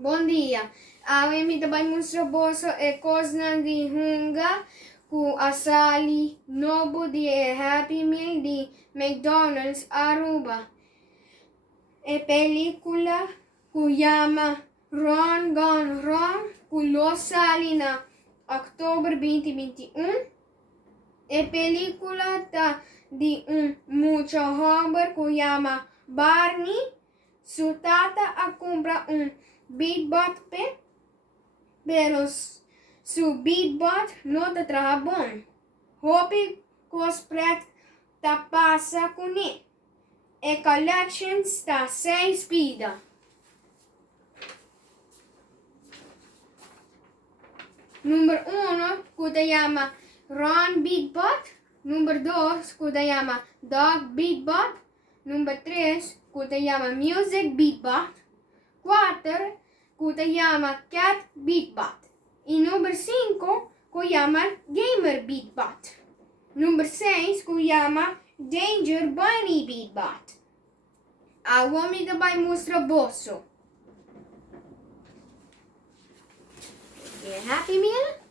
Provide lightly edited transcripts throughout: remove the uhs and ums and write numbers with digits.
Bom dia. Hoy mi trabalho boso e cosna di hunga ku asali nobu di Happy Meal di McDonald's Aruba. E película ku llama Ron Gone Ron ku lo sali na October 2021. E película ta di un mucho joven ku llama Barney. Su tata a compra un Beatbot pero su Beatbot no te trabaja bom. Hope cospret ta passa com ele. E collection está 6 vida. Número 1, que se llama Ron Beatbot. Número 2, que se llama Dog Beatbot. Número 3, que se llama Music Beatbot. 4, que se llama Cat Beatbot. Y número 5, que se llama Gamer Beatbot. Número 6, que se llama Danger Bunny Beatbot. Agora me vai mostrar bosso. Happy Meal.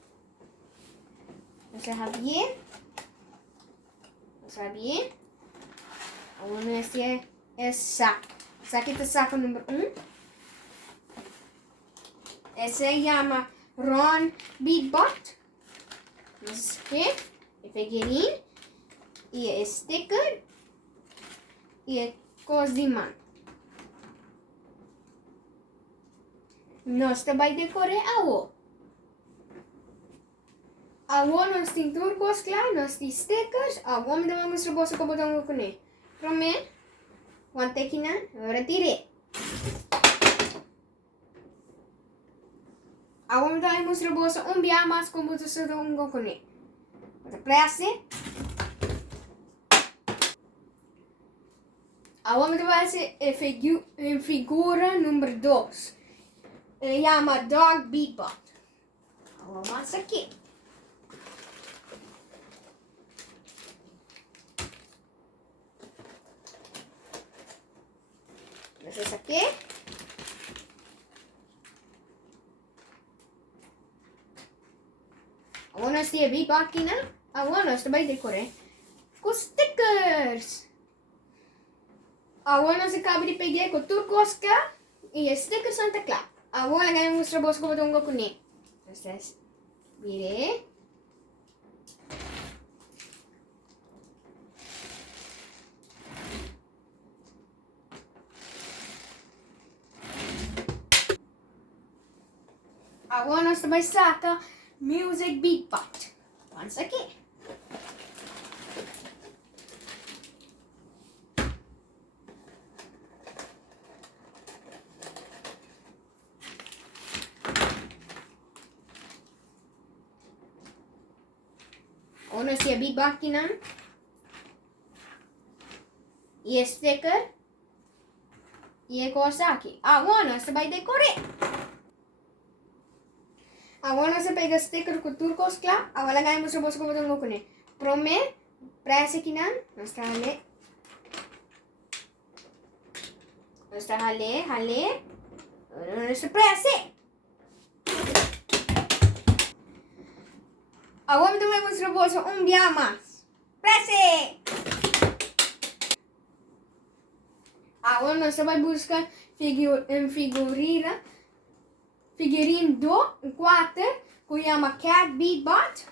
Está bien. Está bien. Agora este é saco. Aqui está saco número 1. Esse se llama Ron Beatbot. Este é figurinha. E é sticker. E é coisa de mão. Nós também decoramos a o. Agora nós temos turcos claro, nós temos stickers. Agora me damos o bolso como estamos com ele. Promete? Quanto é que não? Agora tirei. Agora me damos o bolso dia mais como estamos com ele. Outra pressa. Agora me damos a figura número 2. Se chama Dog Beatbot. Agora vamos aqui. Esse aqui. Agora nós temos a Beatbot aqui, né? Agora nós também decoramos com stickers. Agora nós acabamos de pegar com turcosca e stickers Santa Clara. Agora ganhamos mostrar bolso como estamos com ele. Então, virei. Agora nós também saca Music Beatbot. Vamos aqui. Agora nós temos a Beatbot aqui, não? E sticker. E a coisa aqui. Agora nós também decoramos. Agora nós pega sticker com turcos claro. Agora ganhamos o bolso como estamos com ele. Promete? Pressa aqui, não? Nós está ali. Nós está ali. Nós está pressa. Agora também mostrar o bolso dia mais. Pressa! Agora nós vai buscar figurina do 4 que se chama Cat Beatbot.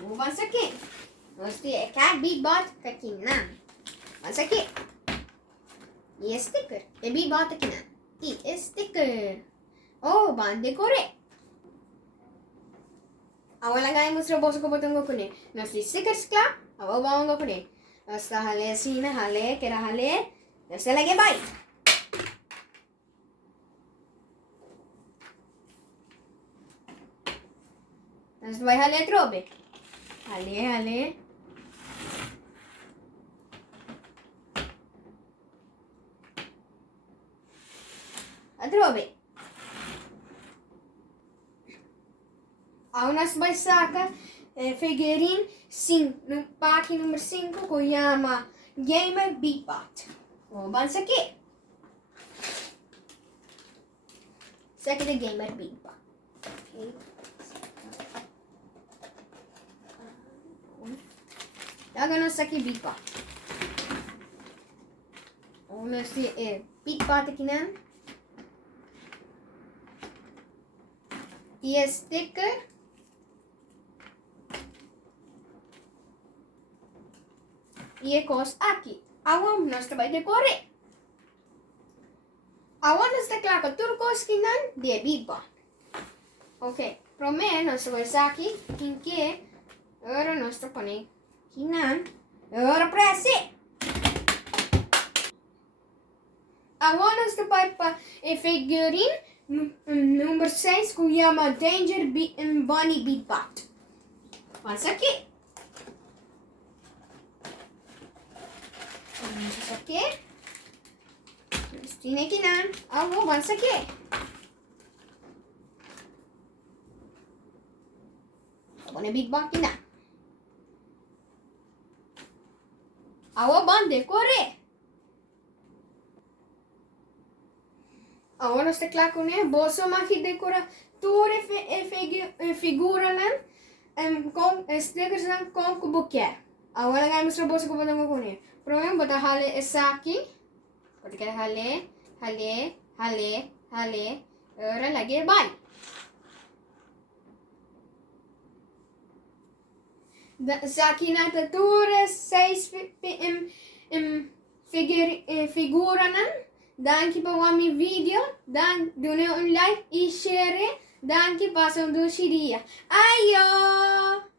Vamos aqui. Nós temos Cat Beatbot aqui, não? Vamos aqui. E sticker. E Beatbot aqui, não? E sticker. Oh, vamos decorar. Agora ganhamos mostrar o bolso como estamos com ele. Nós temos stickers claro. Agora vamos com ele. Nós está ralé assim, ralé, que era ralé. Nós está lagi baik. Nós vai ralé trobe. Ralé. A trobe. Agora nós vai sacar figurinha 5, no pack número 5, que se chama Gamer Beatbot. Vamos aqui. Sa aqui de gamer big pa. Okay. Dagan sa aqui big pa. Ona si big pa te kinan. E sticker. E cos aqui. Awam nós trabalhamos de correr. Awan nós tecla com turcos kinan de big pa. Ok. Prome nós trabalhamos aqui. Kinke. Ora nós trabalhamos kinan. Ora presi. Awan nós trabalhamos para figurine número 6 que chama Danger Bunny Beatbot. Vamos aqui. Vamos aqui. Tiene aqui não. Vamos aqui. Bunny Beatbot aqui não. Bande corre. Agora ste klaar kunnen. Bosso mag je decoratoren figuren com stickers com buquê. Agora vamos mostrar bosso como podemos kunnen. Primeiro bota hale essa aqui. Bota que hale. Agora lagi bye. Essa aqui na tatura 6 figuren. Danke voor mijn video. Dan doe een like en share. Danke voor zo'n doosje. Ayo!